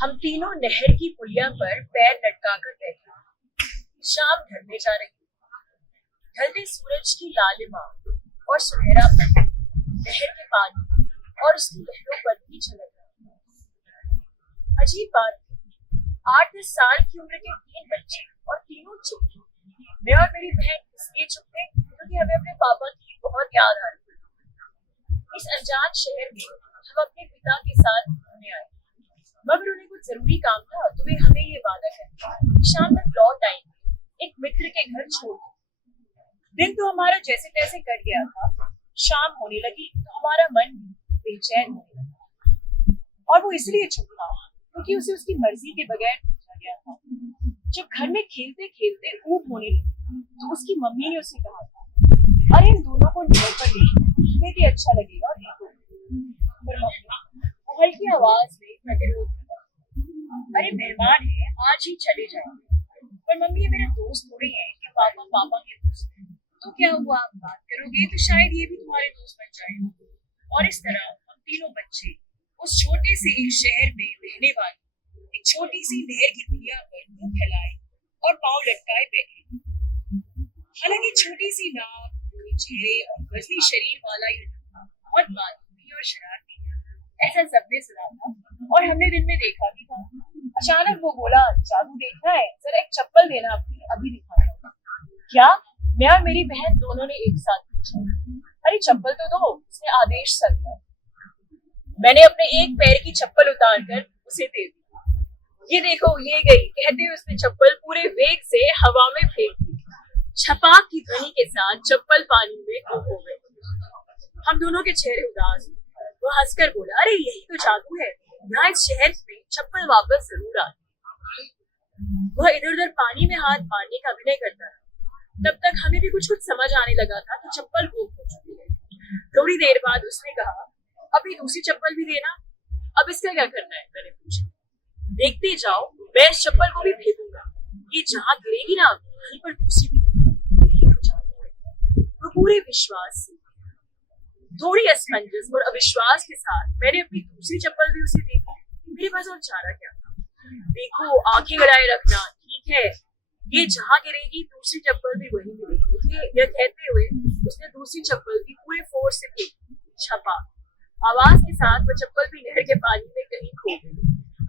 हम तीनों नहर की पुलिया पर पैर लटकाकर बैठे। शाम ढलने जा रही। ढलते सूरज की लालिमा और सुनहरापन नहर के पानी और उसकी लहरों पर भी झलक रहा। अजीब बात, 8-10 साल की उम्र के 3 बच्चे और तीनों चुप। मैं और मेरी बहन इसलिए चुप थे क्योंकि हमें अपने पापा की बहुत याद आ रही थी। इस अनजान शहर में हम अपने पिता के साथ घूमने आए, मगर उन्हें कुछ जरूरी काम था तो वे हमें ये वादा करते कि शाम तक लौट आएंगे, एक मित्र के घर छोड़। दिन तो हमारा जैसे तैसे कट गया था। शाम होने लगी तो हमारा मन भी बेचैन होने लगा, और वो इसलिए चुप था क्योंकि उसे उसकी मर्जी के बगैर भेजा गया था। जब घर में खेलते खेलते ऊब होने लगी तो उसकी मम्मी ने उसे कहा था, अरे इन दोनों को नहर पर देखो, तुम्हें भी अच्छा लगेगा, देखो। पर मम्मी वो हल्की आवाज में प्रतिरोध किया, अरे मेहमान है, आज ही चले जाएंगे। पर मम्मी, ये मेरे दोस्त थोड़े हैं कि पापा पापा के दोस्त हैं, तो क्या हुआ, आप बात करोगे तो शायद ये भी तुम्हारे दोस्त बन जाए। और इस तरह हम तीनों बच्चे उस छोटे से एक शहर में बहने वाली एक छोटी सी नहर की पुलिया पर मुंह फैलाए और पांव लटकाए बैठे। हालांकि छोटी सी नाव, चेहरे और वजनी शरीर वाला ये लड़का बहुत मासूमी और शरारती है, ऐसा सबने सुना था और हमने दिन में देखा भी था। अचानक वो बोला, जादू देखना है, जरा एक चप्पल देना अपनी, अभी दिखाना। क्या? मैं और मेरी बहन दोनों ने एक साथ पूछा। अरे चप्पल तो दो, उसने आदेश सा दिया। मैंने अपने एक पैर की चप्पल उतारकर उसे दे दी। ये देखो, ये गई, कहते हुए उसने चप्पल पूरे वेग से हवा में फेंक दी। छपाक की ध्वनि के साथ चप्पल पानी में गुम हो गई। हम दोनों के चेहरे उदास। वो हंसकर बोला, अरे यही तो जादू है, यहाँ इस शहर में चप्पल वापस जरूर आती। वह इधर उधर पानी में हाथ मारने का अभिनय करता रहा। तब तक हमें भी कुछ कुछ समझ आने लगा था कि चप्पल गुम हो चुकी है। थोड़ी देर बाद उसने कहा, अभी दूसरी चप्पल भी देना। अब इसका क्या करना है, मैंने पूछा। देखते जाओ, मैं इस चप्पल को भी फेंकूंगा, ये जहाँ गिरेगी ना वहीं पर दूसरी भी तो पूरे विश्वास से, थोड़ी असमंजस और अविश्वास के साथ मैंने अपनी दूसरी चप्पल भी उसे दी। मेरे पास और चारा क्या था। देखो, आंखें गड़ाए रखना, ठीक है, ये जहाँ गिरेगी दूसरी चप्पल भी वहीं मिलेगी। यह कहते हुए उसने दूसरी चप्पल भी पूरे फोर्स से फेंकी। छपा आवाज के साथ वह चप्पल भी नहर के पानी में कहीं खो गई।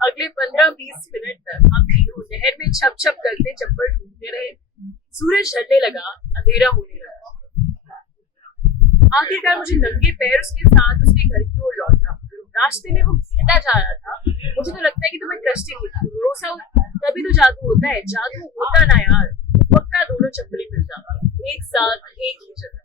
अगले 15-20 मिनट तक हम तीनों नहर में छप छप करते चप्पल ढूंढते रहे। सूरज ढलने लगा, अंधेरा होने लगा। आखिरकार मुझे नंगे पैर उसके साथ उसके घर की ओर लौटना। रास्ते में वो घिरता जा रहा था। मुझे तो लगता है कि तुम्हें ट्रस्टिंग होता, भरोसा तभी तो जादू होता है। जादू होता ना यार, पक्का दोनों चप्पलें मिल जाती एक साथ एक ही जगह।